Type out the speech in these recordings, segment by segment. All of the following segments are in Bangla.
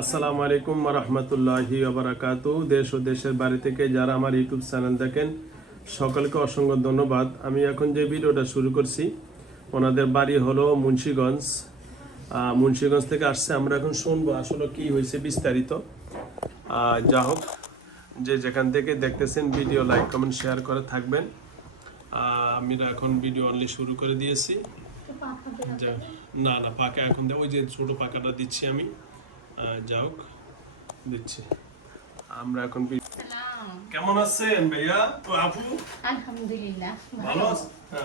আসসালামু আলাইকুম ওয়া রাহমাতুল্লাহি ওয়া বারাকাতুহু। দেশ ও দেশের বাইরে থেকে যারা আমার ইউটিউব চ্যানেল দেখেন সকলকে অসংখ্য ধন্যবাদ। আমি এখন যে ভিডিওটা শুরু করছি, ওনাদের বাড়ি হলো মুন্সিগঞ্জ। মুন্সিগঞ্জ থেকে আসছে। আমরা এখন শুনবো আসলে কি হয়েছে বিস্তারিত। যা হোক, যে যেখান থেকে দেখতেছেন ভিডিও লাইক কমেন্ট শেয়ার করে থাকবেন। আমি এখন ভিডিও অনলি শুরু করে দিয়েছি। না না, পাকা এখন ওই যে ছোট পাকাটা দিচ্ছি আমি। যা হোক, দিচ্ছি। আমরা এখন কেমন আছেন ভাইয়া তো আপু? আলহামদুলিল্লাহ ভালো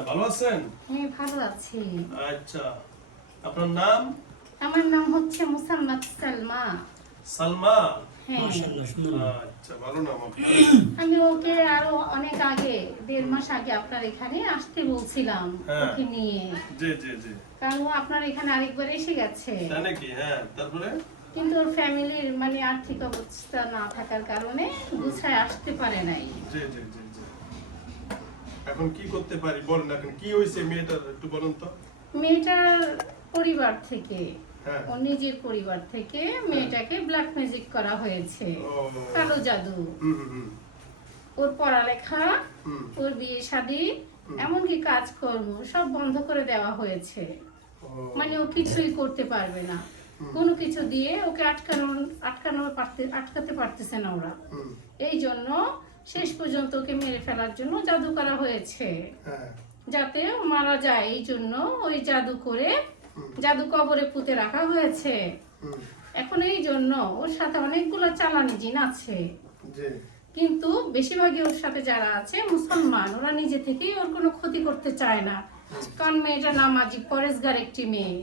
ভালো আছেন? হ্যাঁ, ভালো আছি। আচ্ছা, আপনার নাম? আমার নাম হচ্ছে মুসাম্মাদ সালমা। সালমা? হ্যাঁ, আচ্ছা, ভালো নাম। আমি ওকে আরো অনেক আগে 1.5 মাস আগে আপনার এখানে আসতে বলছিলাম ওকে নিয়ে। জি জি জি। কারণ ও আপনার এখানে আরেকবার এসে গেছে। তাই নাকি? হ্যাঁ, তারপরে? কিন্তু ওর ফ্যামিলির মানে আর্থিক অবস্থা না থাকার কারণে গুছায় আসতে পারে নাই। জি জি জি জি। এখন কি করতে পারি বলেন, এখন কি হয়েছে মেয়েটার একটু বলুন তো। মেয়েটার পরিবার থেকে, হ্যাঁ, ওর নিজের পরিবার থেকে মেয়েটাকে ব্ল্যাক ম্যাজিক করা হয়েছে, কালো জাদু। ওর পড়ালেখা, ওর বিয়ে শাদী, এমনকি কাজকর্ম সব বন্ধ করে দেওয়া হয়েছে। মানে ও কিছুই করতে পারবে না, কোনো কিছু দিয়ে ওকে আটকাতে পারতেছে না ওরা। এই জন্য শেষ পর্যন্ত ওকে মেরে ফেলার জন্য জাদু করা হয়েছে, যাতে ও মারা যায়। এই জন্য ওই জাদু করে জাদু কবরে পুঁতে রাখা হয়েছে। এখন এই জন্য ওর সাথে অনেকগুলো চালানি জিন আছে, কিন্তু বেশিরভাগই ওর সাথে যারা আছে মুসলমান। ওরা নিজে থেকেই ওর কোনো ক্ষতি করতে চায় না, কারণ মেয়েটা নামাজি পরেশগার একটি মেয়ে,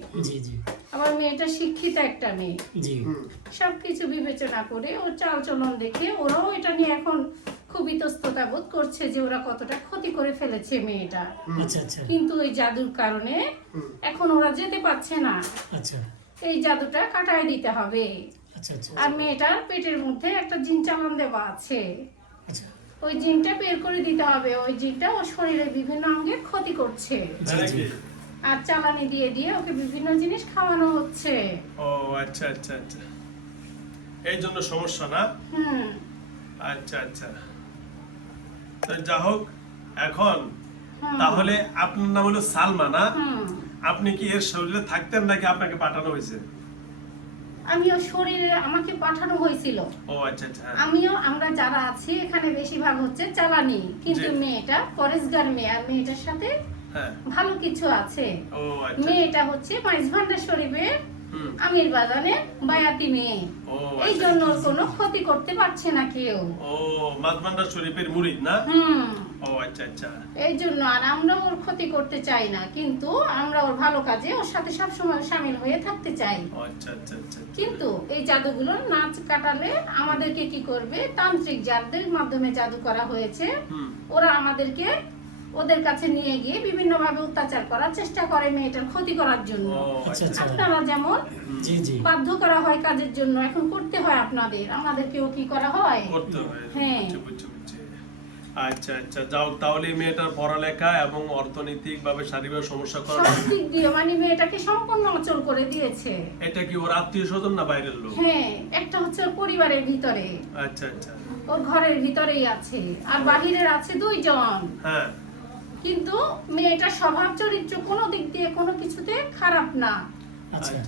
আবার মেয়েটা শিক্ষিত একটা মেয়ে। সবকিছু বিবেচনা করে ওর চালচলন দেখে ওরাও এটা নিয়ে এখন খুব ইতস্ততা বোধ করছে যে ওরা কতটা ক্ষতি করে ফেলেছে মেয়েটা। কিন্তু ওই জাদুর কারণে এখন ওরা যেতে পারছে না। এই জাদুটা কাটায় দিতে হবে। আর মেয়েটার পেটের মধ্যে একটা জিন চালান দেওয়া আছে, ওই জিনটা বের করে দিতে হবে। ওই জিনটা ওর শরীরের বিভিন্ন অঙ্গে ক্ষতি করছে, আর চালানি দিয়ে দিয়ে ওকে বিভিন্ন জিনিস খাওয়ানো হচ্ছে। ও আচ্ছা আচ্ছা আচ্ছা, এই জন্য সমস্যা না? আচ্ছা আচ্ছা। তো যা হোক, এখন তাহলে আপনার নাম হলো সালমা না? আপনি কি এর শরীরে থাকতেন নাকি আপনাকে পাঠানো হয়েছে? আমি ওর শরীরে, আমাকে পাঠানো হয়েছিল। ও আচ্ছা আচ্ছা। আমরা যারা আছি এখানে বেশিরভাগ হচ্ছে চালানি, কিন্তু মেয়েটা পরেশগার মেয়ে, আর মেয়েটার সাথে ভালো কিছু আছে। মেয়েটা হচ্ছে মাইজভান্ডার শরীফের আমির বাজানে বায়াতি মেয়ে। এই জন্য কোনো ক্ষতি করতে পারছে না কেউ। ও, মাইজভান্ডার শরীফের মুরিদ না? ও আচ্ছা আচ্ছা। এই জন্য আর আমরা ওর ক্ষতি করতে চাই না, কিন্তু আমরা ওর ভালো কাজে ওর সাথে সব সময় শামিল হয়ে থাকতে চাই। আচ্ছা আচ্ছা আচ্ছা। কিন্তু এই জাদুগুলো নাচ কাটালে আমাদেরকে কি করবে, তান্ত্রিক যাদের মাধ্যমে জাদু করা হয়েছে, ওরা আমাদেরকে ওদের কাছে নিয়ে গিয়ে বিভিন্ন ভাবে অত্যাচার করার চেষ্টা করে মেয়েটার ক্ষতি করার জন্য। আপনারা যেমন বাধ্য করা হয় কাজের জন্য, এখন করতে হয় আপনাদের, আমাদেরকেও কি করা হয়, করতে হয়। হ্যাঁ, আচ্ছা আচ্ছা। যাও, তাহলে মেয়েটার পড়ালেখা এবং অর্থনৈতিক ভাবে শারীরিক সমস্যা করা সব দিক দিয়ে মানে মেয়েটাকে সম্পূর্ণ অচল করে দিয়েছে। এটা কি ওর আত্মীয়স্বজন না বাইরের লোক? হ্যাঁ, একটা হচ্ছে ওর পরিবারের ভিতরে। আচ্ছা আচ্ছা। ওর ঘরের ভিতরেই আছে, আর বাহিরের আছে 2 জন। হ্যাঁ, কিন্তু মেয়েটার স্বভাব চরিত্র কোনো দিক দিয়ে কোনো কিছুতে খারাপ না।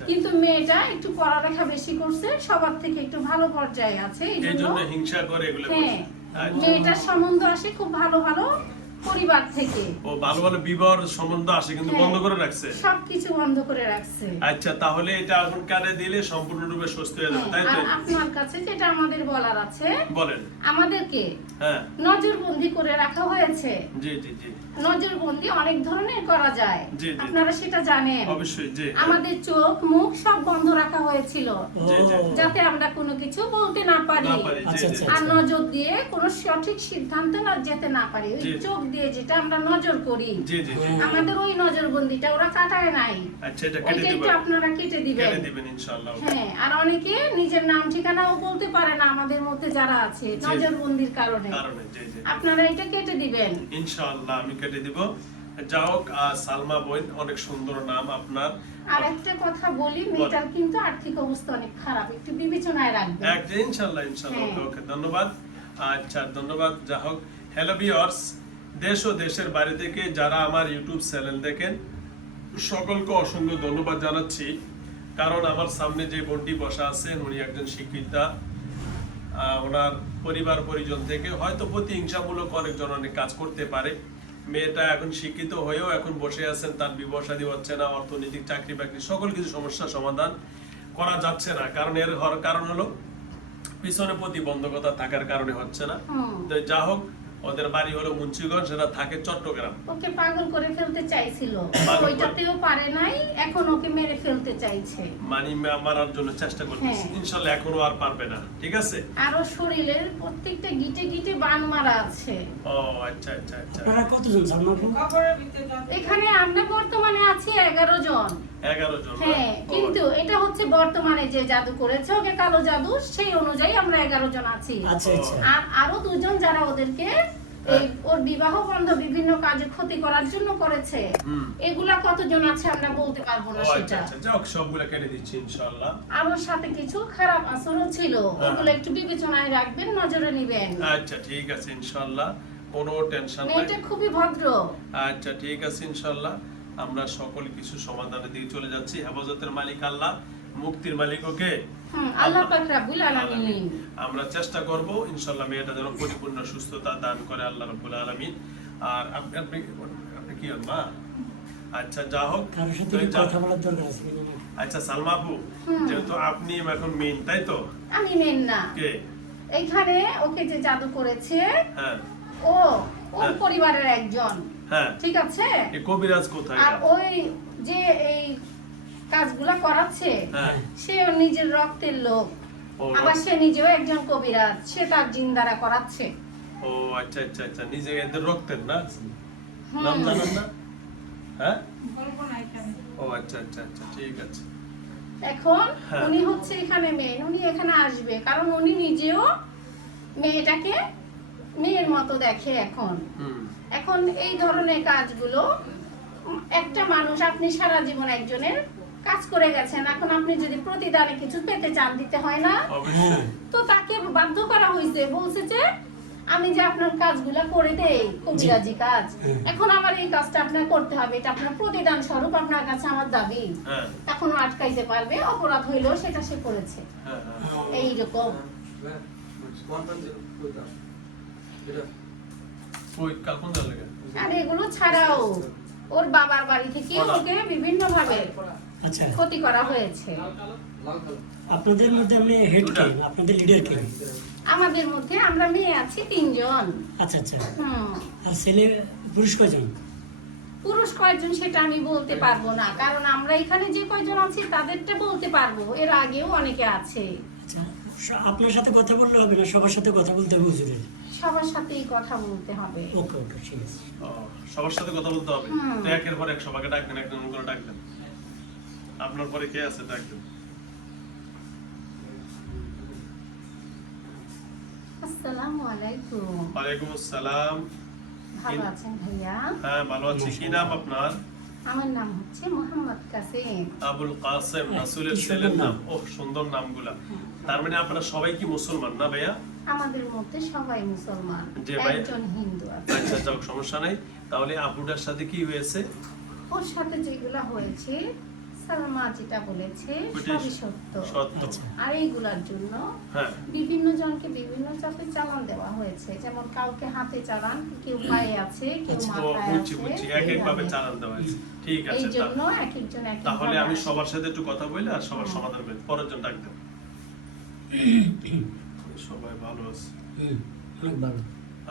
কিন্তু মেয়েটা একটু পড়ালেখা বেশি করছে, সবার থেকে একটু ভালো পর্যায়ে আছে, এই জন্য হিংসা করে এগুলো। হ্যাঁ, মেয়েটার সম্বন্ধ আসে খুব ভালো ভালো পরিবার থেকে। ও, ভালো ভালো বিবাহ সম্বন্ধ আসে, কিন্তু বন্ধ করে রাখছে, সবকিছু বন্ধ করে রাখছে। আচ্ছা, তাহলে এটা এখন কানে দিলে সম্পূর্ণরূপে সুস্থ হয়ে যাবে, তাই তো? আর আপনার কাছে যেটা আমাদের বলার আছে, বলেন। আমাদেরকে নজরবন্দি করে রাখা হয়েছে। জি জি জি। নজরবন্দি অনেক ধরনের করা যায়, আপনারা সেটা জানেন। অবশ্যই। জি। আমাদের চোখ মুখ সব বন্ধ রাখা হয়েছিল, যাতে আমরা কোনো কিছু বলতে না পারি, আর নজর দিয়ে কোনো সঠিক সিদ্ধান্ত না যেতে না পারি। ওই চোখ দিয়ে যেটা আমরা নজর করি, আমাদের ওই নজরবন্দিটা ওরা কাটায় নাই। আচ্ছা, এটা একটু আপনারা কেটে দিবেন ইনশাআল্লাহ। হ্যাঁ, আর অনেকে নিজের নাম ঠিকানাও বলতে পারে না আমাদের মধ্যে যারা আছে নজরবন্দির কারণে। আপনারা এটা কেটে দিবেন ইনশাআল্লাহ। আমি কেটে দিব। যাই হোক, সালমা বোন অনেক সুন্দর নাম আপনার। আর একটা কথা বলি, মেয়েটার কিন্তু আর্থিক অবস্থা অনেক খারাপ, একটু বিবেচনায় রাখবেন। ইনশাআল্লাহ ইনশাআল্লাহ। ওকে ধন্যবাদ। আচ্ছা ধন্যবাদ। যাই হোক, হ্যালো ভিউয়ার্স, দেশ ও দেশের বাইরে থেকে যারা আমার ইউটিউব চ্যানেল দেখেন সকলকে অসংখ্য ধন্যবাদ জানাচ্ছি। কারণ আমার সামনে যে বোনটি বসা আছেন উনি একজন শিক্ষিতা। ওনার পরিবার পরিজন থেকে হয়তো প্রতিহিংসামূলক অনেকজন অনেক কাজ করতে পারে। মেয়েটা এখন শিক্ষিত হয়েও এখন বসে আছেন, তার বিবাহ শাদী হচ্ছে না, অর্থনৈতিক চাকরি বাকরি সকল কিছু সমস্যা সমাধান করা যাচ্ছে না। কারণ এর কারণ হলো পিছনে প্রতিবন্ধকতা থাকার কারণে হচ্ছে না। তো যা হোক, ওদের বাড়ি হলো মুন্সিগঞ্জ, সেটা থাকে চট্টগ্রাম। ওকে পাগল করে ফেলতে চাইছিল, ওইটাতেও পারে নাই, এখন ওকে মেরে ফেলতে চাইছে, মানে মারার জন্য চেষ্টা করতেছে। ইনশাআল্লাহ এখনো আর পারবে না, ঠিক আছে। আর ওর শরীরের প্রত্যেকটা গিটে গিটে বান মারা আছে। ও আচ্ছা আচ্ছা আচ্ছা। আপনারা কতজন সালমা আপু? এখানে আমরা বর্তমানে আছি 11 জন। 11 জন। হ্যাঁ, কিন্তু এটা হচ্ছে বর্তমানে যে জাদু করেছে ওকে কালো জাদু, সেই অনুযায়ী আমরা 11 জন আছি। আচ্ছা আচ্ছা। আর আরো 2 জন যারা ওদেরকে এই ওর বিবাহ বন্ধ বিভিন্ন কাজে ক্ষতি করার জন্য করেছে, এগুলা কতজন আছে আমরা বলতে পারবো না আচ্ছা সেটা। আচ্ছা, যাও সবগুলা কেটে দিচ্ছি ইনশাআল্লাহ। আর ওর সাথে কিছু খারাপ আচরণ ছিল, ওগুলো একটু বিবেচনায় রাখবেন, নজরে নেবেন। আচ্ছা ঠিক আছে ইনশাআল্লাহ, কোনো টেনশন নাই। মেয়েটা খুবই ভদ্র। আচ্ছা ঠিক আছে ইনশাআল্লাহ, আমরা সকল কিছু সমাধানের দিকে চলে যাচ্ছি। হেফাজতের মালিক আল্লাহ, মুক্তির মালিক ওকে আল্লাহ পাক রব্বুল আলামিন। আমরা চেষ্টা করব ইনশাআল্লাহ মেয়েটা যেন পরিপূর্ণ সুস্থতা দান করে আল্লাহ রাব্বুল আলামিন। আর আপনি আপনি আপনি কি হন মা? আচ্ছা যা হোক, কারোর সাথে কি কথা বলার দরকার আছে কিনা? আচ্ছা সালমা আপু, যেহেতু আপনি এখন মেইন, তাই তো? আমি মেন না, কে এইখানে ওকে যে জাদু করেছে হ্যাঁ ওর পরিবারের একজন, হ্যাঁ, ঠিক আছে। এই কবিরাজ কোথায়? আর ওই যে এই কাজগুলা করাচ্ছে হ্যাঁ, সে ওর নিজের রক্তের লোক, ও আবার সে নিজেও একজন কবিরাজ, সে তার জিন দ্বারা করাচ্ছে। ও আচ্ছা আচ্ছা আচ্ছা, নিজে এদের রক্তের না, নাম জানেন না? হ্যাঁ, ও আচ্ছা আচ্ছা আচ্ছা, ঠিক আছে। এখন হ্যাঁ। উনি হচ্ছে এখানে মেন, উনি এখানে আসবে কারণ উনি নিজেও মেয়েটাকে মেয়ের মতো দেখে। এখন এই ধরনের কাজগুলো একটা মানুষ, আপনি সারা জীবন একজনের কাজ করে গেছেন, এখন আপনি যদি প্রতিদানে কিছু পেতে চান, দিতে হয় না? অবশ্যই। তো তাকে বাধ্য করা হয়েছে, বলছে যে আমি যে আপনার কাজগুলা করে দেই, কবিরাজি কাজ, এখন আমার এই কাজটা আপনার করতে হবে, এটা আপনার প্রতিদান স্বরূপ আপনার কাছে আমার দাবি। এখনো আটকাইতে পারবে, অপরাধ হইলেও সেটা সে করেছে, এইরকম। আর এগুলো ছাড়াও ওর বাবার বাড়ি থেকে ওকে বিভিন্ন ভাবে আচ্ছা, ক্ষতি করা হয়েছে। আপনাদের মধ্যে আপনি হেড কে, আপনাদের লিডার কে? আমাদের মধ্যে আমরা মেয়ে আছি 3 জন। আচ্ছা আচ্ছা। আর ছেলে পুরুষ কয়জন? পুরুষ কয়জন সেটা আমি বলতে পারবো না, কারণ আমরা এখানে যে কয়জন আছি তাদেরটা বলতে পারবো, এর আগেও অনেকে আছে। আচ্ছা, আপনার সাথে কথা বললে হবে না, সবার সাথে কথা বলতে হবে হুজুরের? সবার সাথেই কথা বলতে হবে। ওকে ওকে, ঠিক আছে। সবার সাথে কথা বলতে হবে, তো একের পর এক সবাইকে ডাকবেন, একজন করে ডাকবেন। আপনার পরে কে আছে ডাকবেন। আসসালামু আলাইকুম। ওয়ালাইকুম আসসালাম। ভালো আছেন ভাইয়া? হ্যাঁ ভালো আছি। কি নাম আপনার? আমার নাম হচ্ছে মোহাম্মদ কাসেম। আবুল কাসেম, রাসূলের ছেলের নাম। ওহ সুন্দর নামগুলা। তার মানে আপনারা সবাই কি মুসলমান না ভাইয়া? আমাদের মধ্যে সবাই মুসলমান, একজন হিন্দু আছে। আচ্ছা যাও, সমস্যা নাই। তাহলে আপুটার সাথে কি হয়েছে? ওর সাথে যেগুলা হয়েছে, সালমা যেটা বলেছে সবই সত্য। আর এইগুলার জন্য বিভিন্ন জনকে বিভিন্ন চাপে চালান দেওয়া হয়েছে, যেমন কাউকে হাতে চালান, কেউ পায়ে আছে, কেউ মাথায় আছে, এক এক ভাবে চালান দেওয়া হয়েছে। ঠিক আছে, এই জন্য এক একজন এক এক। তাহলে আমি সবার সাথে একটু কথা বলি আর সবার সমাধান করি। পরের জন ডাক দেব। সবাই ভালো আছে? অনেক ভালো।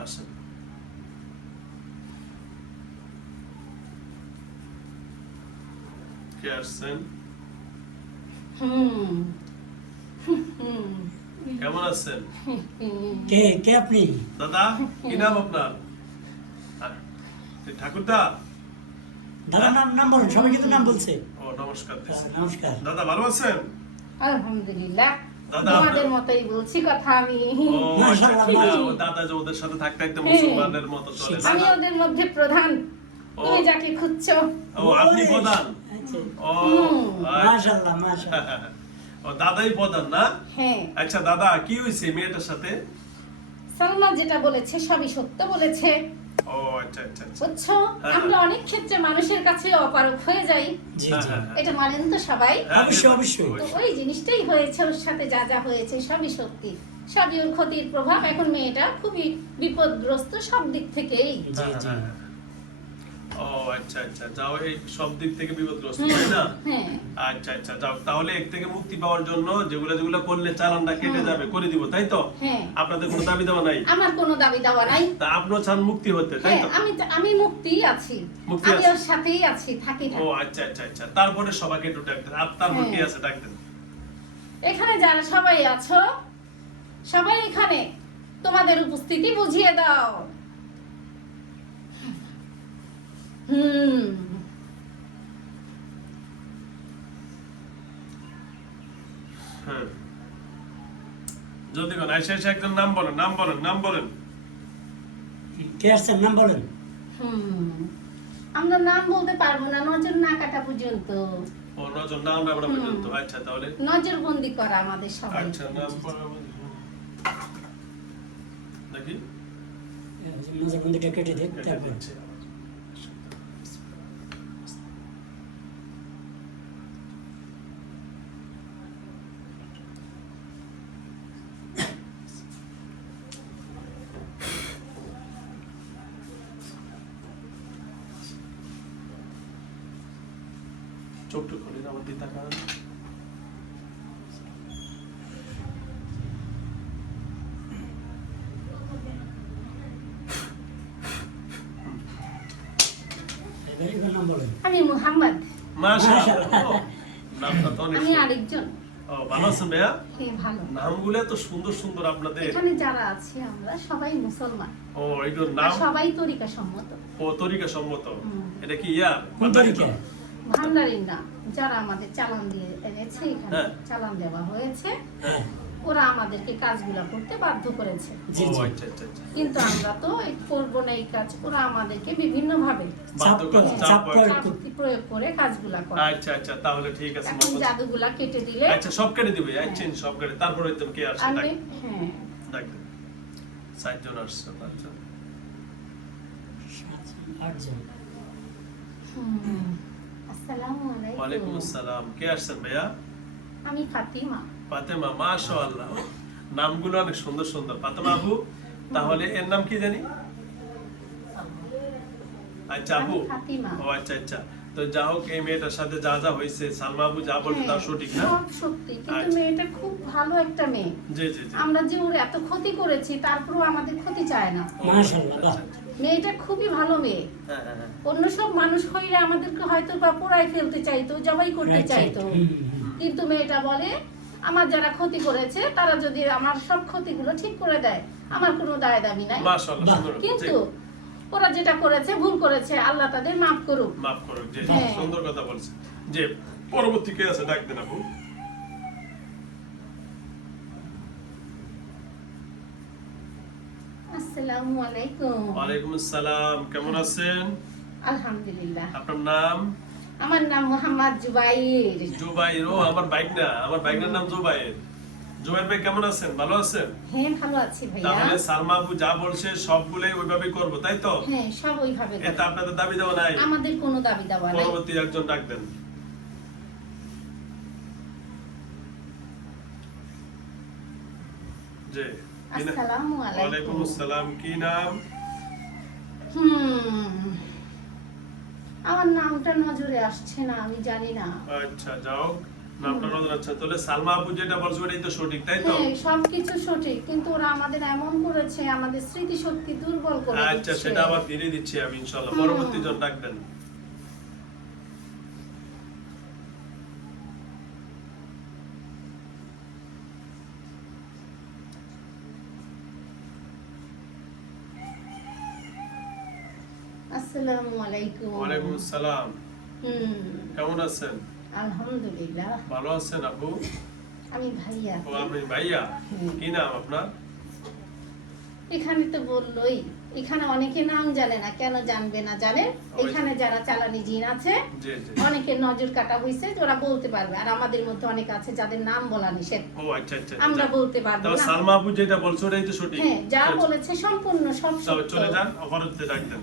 আসেন। কে আসছেন? কেমন আছেন? কে কে আপনি? দাদা, কি নাম আপনার? ঠাকুরদা? দাদা নাম বলুন, সবাই কিন্তু নাম বলছে। ও নমস্কার। নমস্কার দাদা, ভালো আছেন? আলহামদুলিল্লাহ, দাদা তোমাদের মতই বলছি কথা আমি। দাদা যে ওদের সাথে থাকতে থাকতে মুসলমানের মতো চলে। আমি ওদের মধ্যে প্রধান। ও তুমি যাকে খুঁজছো। ও আপনি প্রধান? আচ্ছা। ও মাশাআল্লাহ মাশাআল্লাহ। ও দাদাই প্রধান না? হ্যাঁ, আচ্ছা দাদা কি হয়েছে মেয়েটার সাথে? সালমা যেটা বলেছে সবই সত্য বলেছে, ও আচ্ছা আচ্ছা আচ্ছা। বুঝছো? হ্যাঁ। আমরা অনেক ক্ষেত্রে মানুষের কাছে অপারগ হয়ে যাই, জি হ্যাঁ, জি। হ্যাঁ, হ্যাঁ। এটা মানেন তো সবাই? অবশ্যই, অবশ্যই। তো ওই জিনিসটাই হয়েছে, ওর সাথে যা যা হয়েছে সবই সত্যি, সবই ওর ক্ষতির প্রভাব। এখন মেয়েটা খুবই বিপদগ্রস্ত সব দিক থেকেই। জি জি। ও আচ্ছা আচ্ছা, যাও এই সব দিক থেকে বিপদগ্রস্ত তাই না? হ্যাঁ, আচ্ছা আচ্ছা, যাও তাহলে এক থেকে মুক্তি পাওয়ার জন্য যেগুলো করলে চালানটা কেটে যাবে করে দিব তাই তো? হ্যাঁ, আপনাদের কোনো দাবি দেওয়া নাই? আমার কোনো দাবি দাওয়া নাই। তা আপনিও চান মুক্তি হতে তাই হ্যাঁ, তো? আমি মুক্তি আছি, মুক্তি আমি আছে? ওর সাথেই আছি, থাকি না। ও আচ্ছা আচ্ছা আচ্ছা, তারপরে সবাইকে একটু ডাকতেন। তারপর কি হ্যাঁ। আছে ডাকতেন? এখানে যারা সবাই আছো, সবাই এখানে তোমাদের উপস্থিতি বুঝিয়ে দাও। হ্যাঁ, যদি কোন এসে একজন নাম বলেন, নাম বলেন, নাম বলেন। কে আসছেন নাম বলেন? আমরা নাম বলতে পারবো না, নজর না কাটা পর্যন্ত, ও নজন নাম রাখা পর্যন্ত। আচ্ছা তাহলে নজরবন্দি করা আমাদের সবাই। আচ্ছা নাম পড়া- নাকি নজরবন্দিটা কেটে দেখ তারপর। চোখটা খুলে আমার দিকে তাকান। এবার নাম বলেন। আমি মুহাম্মদ, মাশাআল্লাহ, নামটা তো অনেক আমি সুন্দর। আরেকজন। ও ভালো আছেন ভাইয়া? হ্যাঁ, ভালো। নামগুলো এত সুন্দর সুন্দর আপনাদের। এখানে যারা আছে আমরা সবাই মুসলমান, ও এইটার আর নাম সবাই তরিকা সম্মত। ও তরিকা সম্মত। হুম। এটা কি ইয়ার কোন তরিকা? ভান্ডারির না, যারা আমাদের চালান দিয়ে এনেছে, এখানে হ্যাঁ। চালান দেওয়া হয়েছে, হ্যাঁ। ওরা আমাদেরকে কাজগুলা করতে বাধ্য করেছে। জি ও জি। আচ্ছা আচ্ছা আচ্ছা। কিন্তু আমরা তো করবো না এই কাজ, ওরা আমাদেরকে বিভিন্ন ভাবে বাধ্য করে, চাপ চাপ করে। করে। প্রয়োগ করে কাজগুলা করে। আচ্ছা আচ্ছা, তাহলে ঠিক আছে। এখন জাদুগুলা কেটে দিলে আচ্ছা সব কেটে দিবে, আচ্ছা সব কেটে। তারপরে একজন কে আসে আমি, ডাক হ্যাঁ, ডাক দেন। 60 জন আসছে, আচ্ছা। 8 জন। আসসালামু ওয়ালাইকুম আলাইকুম। আসসালাম, কে আসছেন ভাইয়া? আমি ফাতিমা। ফাতেমা, মাশাআল্লাহ, নামগুলো অনেক সুন্দর সুন্দর। ফাতেমা আপু, তাহলে এর নাম কি জানি? আচ্ছা আপু, আমি ফাতিমা। ও আচ্ছা আচ্ছা। তো যা হোক, এই মেয়েটার সাথে যা যা হয়েছে, সালমা আপু যা বলছে তা হ্যাঁ, সঠিক না? সব সত্যি, কিন্তু আচ্ছা। মেয়েটা খুব ভালো একটা মেয়ে। জি জি জি। আমরা যে ওর এত ক্ষতি করেছি, তারপরেও আমাদের ক্ষতি চায় না। ও, মাশাআল্লাহ, বাহ। আচ্ছা, আচ্ছা। মেয়েটা খুবই ভালো মেয়ে। হ্যাঁ হ্যাঁ হ্যাঁ। অন্য সব মানুষ হইলে আমাদেরকে হয়তো বা পোড়ায় ফেলতে চাইতো, জবাই করতে Right, চাইতো, right. হুম। কিন্তু মেয়েটা বলে আমার যারা ক্ষতি করেছে তারা যদি আমার সব ক্ষতিগুলো ঠিক করে দেয়, আমার কোনো দায় দাবি নাই। মাশাআল্লাহ, সুন্দর। কিন্তু ওরা যেটা করেছে ভুল করেছে, আল্লাহ তাদের মাফ করুক। মাফ করুন, জি হ্যাঁ। সুন্দর কথা বলছে। যে পরবর্তী কে আছে ডাক দেন আপু। আসসালামু আলাইকুম। ওয়ালাইকুম আসসালাম, কেমন আছেন? আলহামদুলিল্লাহ। আপনার নাম? আমার নাম মোহাম্মদ জুবাইর। জুবাইর। ও আমার বাইকনা, আমার বাইকনার নাম জুবাইর। জুবাইর ভাই কেমন আছেন? ভালো আছেন? হ্যাঁ, ভালো আছি ভাইয়া। তাহলে সালমা আপু যা বলছে সবগুলোই ওইভাবেই করবো তাই তো? হ্যাঁ, সব ওইভাবে করে। এটা আপনাদের দাবি দেওয়া নাই? আমাদের কোনো দাবি দাওয়া নাই। পরবর্তী একজন ডাক দেন। জি, কি না- আসসালামু ওয়ালাইকুম আলাইকুম। আসসালাম, কি নাম? আমার নামটা নজরে আসছে না, আমি জানি না। আচ্ছা যাও, নামটা নজর আছে। তাহলে সালমা আপু যেটা বলছে ওটাই তো সঠিক তাই তো? হ্যাঁ, সবকিছু সঠিক, কিন্তু ওরা আমাদের এমন করেছে, আমাদের স্মৃতিশক্তি দুর্বল করে আচ্ছা দিচ্ছে। সেটা আবার ফিরে দিচ্ছি আমি ইনশাআল্লাহ। পরবর্তী জন ডাক দেন। আসসালামু আলাইকুম। ওয়ালাইকুম আসসালাম, হুম, কেমন আছেন? আলহামদুলিল্লাহ। ভালো আছেন আপু? আমি ভাইয়া। ও আপনি ভাইয়া, হুম। কি নাম আপনার? এখানে তো বললোই, এখানে অনেকে নাম জানে না, কেন জানবে না জানে? এখানে যারা চালানি জিন আছে জি জি। অনেকের নজর কাটা হয়েছে, ওরা বলতে পারবে। আর আমাদের মধ্যে অনেক আছে যাদের নাম বলা নিষেধ, ও আচ্ছা আচ্ছা। আমরা বলতে পারবো তবে না। সালমা আপু যেটা বলছো ওটাই তো সঠিক। হ্যাঁ, যা বলেছে সম্পূর্ণ সব তবে সত্য। চলে যান, অপরাধীদের ডাক দেন।